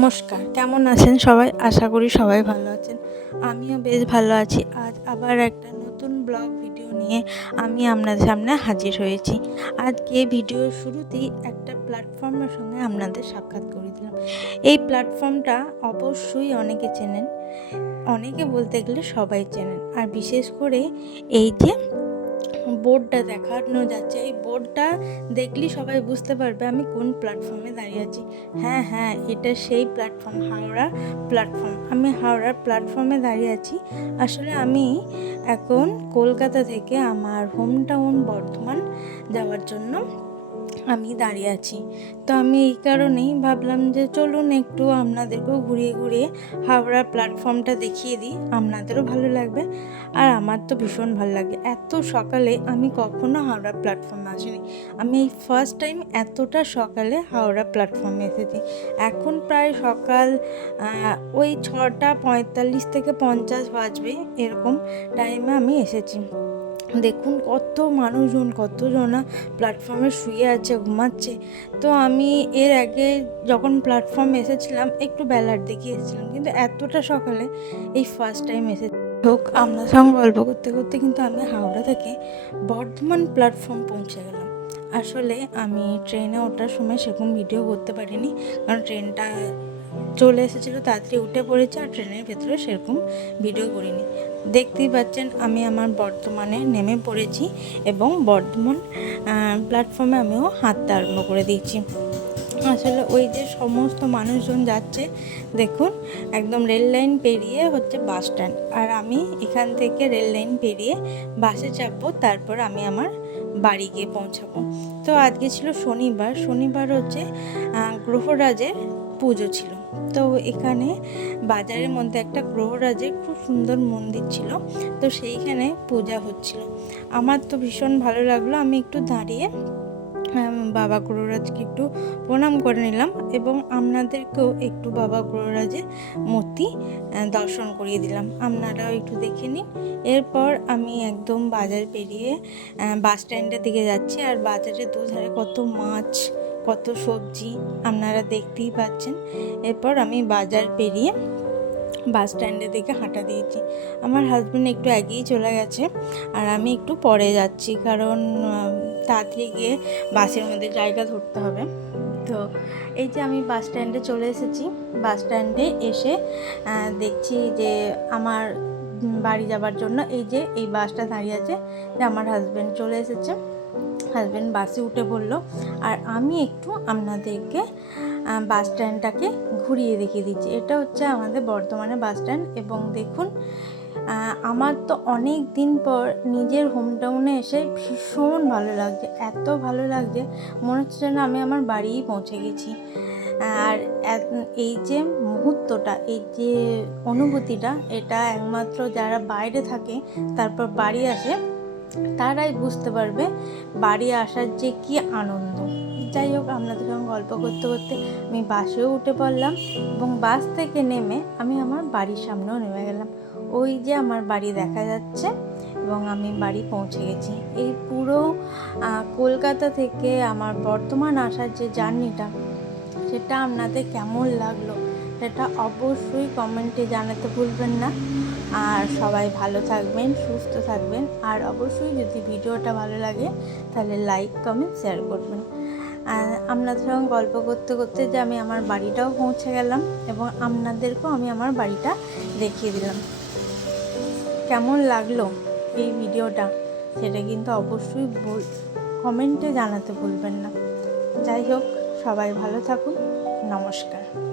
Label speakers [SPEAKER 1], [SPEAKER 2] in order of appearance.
[SPEAKER 1] নমস্কার, কেমন আছেন সবাই? আশা করি সবাই ভালো আছেন। আমিও বেশ ভালো আছি। আজ আবার একটা নতুন ব্লগ ভিডিও নিয়ে আমি আপনাদের সামনে হাজির হয়েছি। আজকে ভিডিওর শুরুতেই একটা প্ল্যাটফর্মের সঙ্গে আপনাদের সাক্ষাৎ করে দিলাম। এই প্ল্যাটফর্মটা অবশ্যই অনেকে চেনেন। অনেকে বলতে গেলে সবাই চেনেন। আর বিশেষ করে এই যে বোর্ডটা দেখানো যাচ্ছে। এই বোর্ডটা দেখলেই সবাই বুঝতে পারবে আমি কোন প্ল্যাটফর্মে দাঁড়িয়ে আছি। হ্যাঁ হ্যাঁ এটা সেই প্ল্যাটফর্ম হাওড়া প্ল্যাটফর্ম আমি হাওড়ার প্ল্যাটফর্মে দাঁড়িয়ে আছি। আসলে আমি এখন কলকাতা থেকে আমার হোম টাউন বর্ধমান যাওয়ার জন্য আমি দাঁড়িয়ে আছি। তো আমি এই কারণেই ভাবলাম যে চলুন একটু আপনাদেরকেও ঘুরিয়ে ঘুরিয়ে হাওড়ার প্ল্যাটফর্মটা দেখিয়ে দিই। আপনাদেরও ভালো লাগবে আর আমার তো ভীষণ ভালো লাগে। এত সকালে আমি কখনো হাওড়া প্ল্যাটফর্মে আসিনি। আমি এই ফার্স্ট টাইম এতটা সকালে হাওড়া প্ল্যাটফর্মে এসেছি। এখন প্রায় সকাল ওই ছটা পঁয়তাল্লিশ থেকে পঞ্চাশ বাজবে এরকম টাইমে আমি এসেছি। দেখুন কত মানুষজন, কতজনা প্ল্যাটফর্মে শুয়ে আছে, ঘুমাচ্ছে। তো আমি এর আগে যখন প্ল্যাটফর্মে এসেছিলাম, একটু বেলার দিকে এসেছিলাম, কিন্তু এতটা সকালে এই ফার্স্ট টাইম এসে হোক আপনার সঙ্গে গল্প করতে করতে কিন্তু আমি হাওড়া থেকে বর্ধমান প্ল্যাটফর্ম পৌঁছে গেলাম। আসলে আমি ট্রেনে ওঠার সময় সেরকম ভিডিও করতে পারিনি, কারণ ট্রেনটা চলে এসেছিল, তাড়াতাড়ি উঠে পড়েছে আর ট্রেনের ভেতরে সেরকম ভিডিও করিনি। দেখতেই পাচ্ছেন, আমি আমার বর্তমানে নেমে পড়েছি এবং বর্ধমান প্ল্যাটফর্মে আমিও হাঁটতে আরম্ভ করে দিয়েছি। আসলে ওই যে সমস্ত মানুষজন যাচ্ছে, দেখুন, একদম রেল লাইন পেরিয়ে হচ্ছে বাস স্ট্যান্ড। আর আমি এখান থেকে রেল লাইন পেরিয়ে বাসে চাপবো, তারপর আমি আমার বাড়ি গিয়ে পৌঁছাবো। তো আজকে ছিল শনিবার শনিবার হচ্ছে গ্রহরাজের পুজো ছিল। তো এখানে বাজারের মধ্যে একটা গ্রহরাজের খুব সুন্দর মন্দির ছিল, তো সেইখানে পূজা হচ্ছিল। আমার তো ভীষণ ভালো লাগল, আমি একটু দাঁড়িয়ে বাবা গ্রহরাজকে একটু প্রণাম করে নিলাম এবং আপনাদেরকেও একটু বাবা গ্রহরাজের মূর্তি দর্শন করিয়ে দিলাম। আপনারাও একটু দেখে নিন। এরপর আমি একদম বাজার পেরিয়ে বাস স্ট্যান্ডের দিকে যাচ্ছি আর বাজারের দুধারে কত মাছ কত সবজি আপনারা দেখতেই পাচ্ছেন। এরপর আমি বাজার পেরিয়ে বাস স্ট্যান্ডের দিকে হাঁটা দিয়েছি। আমার হাজব্যান্ড একটু এগিয়ে চলে গেছে আর আমি একটু পরে যাচ্ছি কারণ তাড়াতাড়ি গিয়ে বাসের মধ্যে জায়গা ধরতে হবে। তো এই যে আমি বাস স্ট্যান্ডে চলে এসেছি। বাস স্ট্যান্ডে এসে দেখছি যে আমার বাড়ি যাবার জন্য এই যে এই বাসটা দাঁড়িয়ে আছে যে আমার হাজব্যান্ড চলে এসেছে। হাজব্যান্ড বাসে উঠে পড়ল। আর আমি একটু আপনাদেরকে বাস স্ট্যান্ডটাকে ঘুরিয়ে দেখিয়ে দিচ্ছি। এটা হচ্ছে আমাদের বর্ধমানে বাস স্ট্যান্ড এবং দেখুন আমার তো অনেক দিন পর নিজের হোম টাউনে এসে ভীষণ ভালো লাগছে, এত ভালো লাগছে, মনে হচ্ছে যেন আমি আমার বাড়িই পৌঁছে গেছি। আর এই যে মুহূর্তটা, এই যে অনুভূতিটা, এটা একমাত্র যারা বাইরে থাকে, তারপর বাড়ি আসে, তারাই বুঝতে পারবে বাড়ি আসার যে কি আনন্দ। যাই হোক আপনাদের সঙ্গে গল্প করতে করতে আমি বাসেও উঠে পড়লাম এবং বাস থেকে নেমে আমি আমার বাড়ির সামনেও নেমে গেলাম। ওই যে আমার বাড়ি দেখা যাচ্ছে এবং আমি বাড়ি পৌঁছে গেছি। এই পুরো কলকাতা থেকে আমার বর্তমান আসার যে জার্নিটা, সেটা আপনাদের কেমন লাগল সেটা অবশ্যই কমেন্টে জানাতে ভুলবেন না। আর সবাই ভালো থাকবেন, সুস্থ থাকবেন। আর অবশ্যই যদি ভিডিওটা ভালো লাগে, তাহলে লাইক কমেন্ট শেয়ার করবেন। আর আপনাদের সঙ্গে গল্প করতে করতে যে আমি আমার বাড়িটাও পৌঁছে গেলাম এবং আপনাদেরকেও আমি আমার বাড়িটা দেখিয়ে দিলাম। কেমন লাগল এই ভিডিওটা? সেটা কিন্তু অবশ্যই কমেন্টে জানাতে ভুলবেন না। যাই হোক, সবাই ভালো থাকুন। নমস্কার।